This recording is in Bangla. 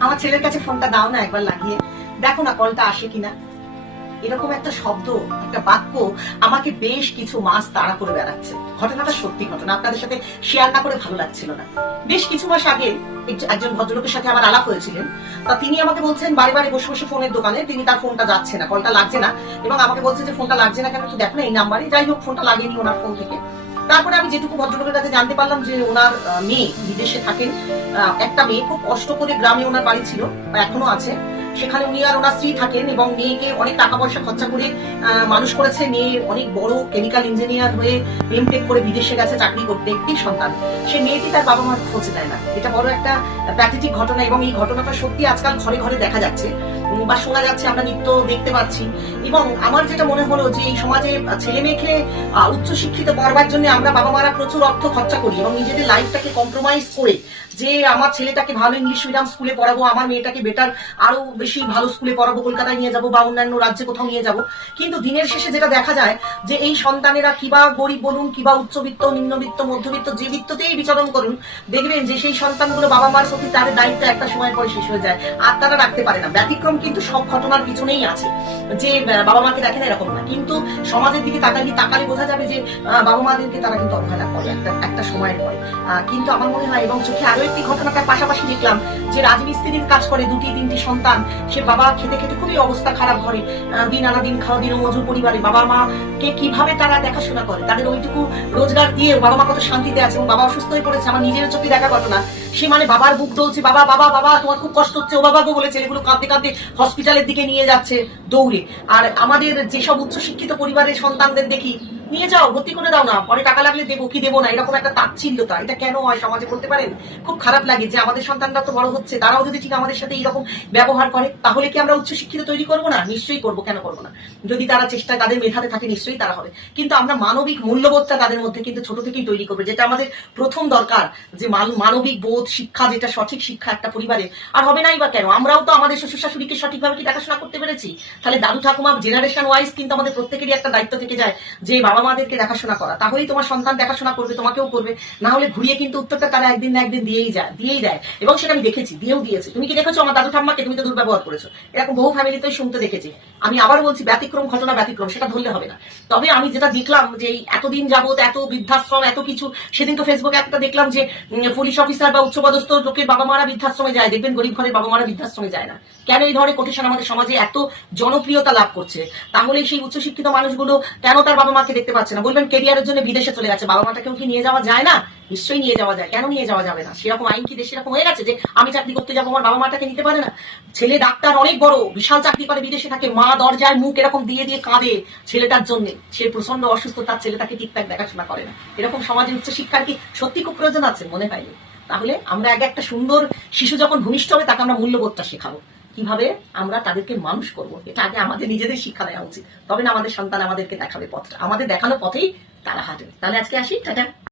আমার ছেলের কাছে ফোনটা দাও না একবার লাগিয়ে। দেখো না কলটা আসে কিনা। এরকম একটা শব্দ, একটা বাক্য আমাকে বেশ কিছু মাস তাড়া করে বেড়াচ্ছে। ঘটনাটা সত্যি ঘটনা, আপনাদের সাথে শেয়ার না করে ভালো লাগছিল না। বেশ কিছু মাস আগে একজন ভদ্রলোকের সাথে আমার আলাপ হয়েছিলেন তা তিনি আমাকে বলছেন বাড়ি বাড়ি বসে বসে ফোনের দোকানে, তিনি তার ফোনটা যাচ্ছে না, কলটা লাগছে না। এবং আমাকে বলছে যে ফোনটা লাগছে না কেন একটু দেখো না এই নাম্বারে। যাই হোক, ফোনটা লাগেনি ওনার ফোন থেকে। তারপরে আমি যেটুকু ভদ্রলোকের কাছে জানতে পারলাম যে ওনার মেয়ে বিদেশে থাকেন। একটা মেয়ে খুব কষ্ট করে গ্রামে ওনার বাড়ি ছিল, বা এখনও আছে। সেখানে উনি আর ওনার স্ত্রী থাকেন এবং মেয়েকে অনেক টাকা পয়সা খরচা করে মানুষ করেছে। মেয়ে অনেক বড় কেমিক্যাল ইঞ্জিনিয়ার হয়ে এমটেক করে বিদেশে গেছে চাকরি করতে। একটি সন্তান? সে মেয়েটি তার বাবা মার খোঁজ দেয় না। এটা বড় একটা প্যাথেটিক ঘটনা এবং এই ঘটনাটা সত্যি আজকাল ঘরে ঘরে দেখা যাচ্ছে। বা শোনা যাচ্ছে আমরা নিত্য দেখতে পাচ্ছি। এবং আমার যেটা মনে হলো যে এই সমাজে ছেলে মেয়েকে আহ, উচ্চশিক্ষিত করবার জন্য আমরা বাবা মারা প্রচুর অর্থ খরচা করি এবং নিজেদের লাইফটাকে কম্প্রোমাইজ করে যে আমার ছেলেটাকে ভালো ইংলিশ মিডিয়াম স্কুলে পড়াবো আমার মেয়েটাকে বেটার আরও বেশি ভালো স্কুলে পড়াবো, কলকাতায় নিয়ে যাব বা অন্যান্য রাজ্যে কোথাও নিয়ে যাব। কিন্তু দিনের শেষে যেটা দেখা যায় যে এই সন্তানেরা কিবা গরিব বলুন কিবা উচ্চবিত্ত, নিম্নবিত্ত, মধ্যবিত্ত, যে বিত্ততেই বিচরণ করুন, দেখবেন যে সেই সন্তানগুলো বাবা মার প্রতি তাদের দায়িত্ব একটা সময় পরে শেষ হয়ে যায়, আর তারা রাখতে পারে না। ব্যতিক্রম কিন্তু সব ঘটনার পিছনেই আছে। যে বাবা মাকে দেখেন এরকম না। কিন্তু সমাজের দিকে তাকালে তাকালে বোঝা যাবে যে বাবা মাদেরকে তারা কিন্তু অবহেলা করে একটা একটা সময়ের পরে। কিন্তু আমার মনে হয় এবং চোখে আরও একটি ঘটনা তার পাশাপাশি দেখলাম যে রাজমিস্ত্রির কাজ করে দুটি, তিনটি সন্তান সে বাবা খেতে খেতে খুবই অবস্থা খারাপ ঘরে। দিন আনা দিন খাওয়া দিন, মজুর পরিবারে। বাবা মা কে কীভাবে তারা দেখাশোনা করে? তাদের ওইটুকু রোজগার দিয়ে বাবা মা কত শান্তিতে আছে এবং বাবা অসুস্থ হয়ে পড়েছে, আমার নিজের চোখে দেখা ঘটনা। সে মানে বাবার বুক দলছে বাবা বাবা বাবা, তোমার খুব কষ্ট হচ্ছে। ও বাবা গো বলে ছেলেগুলো কাঁদতে কাঁদতে হসপিটালের দিকে নিয়ে যাচ্ছে দৌড়ে। আর আমাদের যেসব উচ্চশিক্ষিত পরিবারের সন্তানদের দেখি নিয়ে যাও, ভর্তি করে দাও না। পরে টাকা লাগলে দেবো, কি দেবো না? এরকম একটা তাচ্ছিল্যতা। এটা কেন হয়? সমাজে বলতে পারেন? খুব খারাপ লাগে যে আমাদের সন্তানরা তো বড় হচ্ছে। তারাও যদি ঠিক আমাদের সাথে এইরকম ব্যবহার করে, তাহলে কি আমরা উচ্চশিক্ষিত তৈরি করব না? নিশ্চয়ই করব। কেন করব না? যদি তারা চেষ্টায় তাদের মেধাতে থাকে, নিশ্চয়ই তারা হবে। কিন্তু আমরা মানবিক মূল্যবোধটা তাদের মধ্যে কিন্তু ছোট থেকেই তৈরি করবে, যেটা আমাদের প্রথম দরকার, যে মানবিক বোধ, শিক্ষা, যেটা সঠিক শিক্ষা একটা পরিবারে। আর হবে নাই বা কেন? আমরাও তো আমাদের শ্বশুর শাশুড়িকে সঠিকভাবে কি দেখাশোনা করতে পেরেছি? তাহলে দাদু ঠাকুমা জেনারেশন ওয়াইজ কিন্তু আমাদের প্রত্যেকেরই একটা দায়িত্ব থেকে যায়, যে বাবা মাদেরকে দেখাশোনা করা। তাহলেই তোমার সন্তান দেখাশোনা করবে, তোমাকেও করবে। না হলে ঘুরিয়ে কিন্তু উত্তরটা তারা একদিন না একদিন দিয়েই যায়, দিয়েই দেয়। এবং সেটা আমি দেখেছি, দিয়েও দিয়েছে। তুমি কি দেখেছ আমার দাদু ঠাম্মাকে তুমি তো দুর্ব্যবহার করেছ। এরকম বহু ফ্যামিলিতেই শুনতে দেখেছি। আমি আবার বলছি, ব্যতিক্রম ঘটনা ব্যতিক্রম, সেটা ধরলে হবে না। তবে আমি যেটা দেখলাম যে এতদিন যাবত এত বৃদ্ধাশ্রম, এত কিছু, সেদিন তো ফেসবুকে একটা দেখলাম যে পুলিশ অফিসার বা উচ্চপদস্থ লোকের বাবা মারা বৃদ্ধাশ্রমে যায়। দেখবেন গরিব ঘরের বাবা মারা বৃদ্ধাশ্রমে যায় না। কেন এই ধরনের কোটেশন আমাদের সমাজে এত জনপ্রিয়তা লাভ করছে? তাহলে সেই উচ্চশিক্ষিত মানুষগুলো কেন তার বাবা মাকে দেখতে পাচ্ছে না? বলবেন কেরিয়ারের জন্য বিদেশে চলে গেছে। বাবা মাটাকেও কি নিয়ে যাওয়া যায় না? নিশ্চয়ই নিয়ে যাওয়া যায়। কেন নিয়ে যাওয়া যাবে না? সেরকম আইন কি দেশে এরকম হয়ে গেছে যে, আমি চাকরি করতে যাব, আমার বাবা মাটাকে নিতে পারে না? ছেলে ডাক্তার অনেক বড়, বিশাল চাকরি করে, বিদেশে থাকে, মা দরজায় মুখ এরকম দিয়ে দিয়ে কাঁদে ছেলেটার জন্য। সে প্রচণ্ড অসুস্থ, তার ছেলেটাকে ঠিকঠাক দেখাশোনা করে না। এরকম সমাজে উচ্চশিক্ষার কি সত্যি খুব প্রয়োজন আছে মনে হয়নি তাহলে আমরা আগে একটা সুন্দর শিশু যখন ভূমিষ্ঠ হবে, তাকে আমরা মূল্যবোধটা শেখাবো। কীভাবে আমরা তাদেরকে মানুষ করব? এটা আগে আমাদের নিজেদের শিক্ষা দেওয়া উচিত। তবে না আমাদের সন্তান আমাদেরকে দেখাবে পথটা। আমাদের দেখানো পথেই তারা হাঁটবে। তাহলে আজকে আসি, টাটা।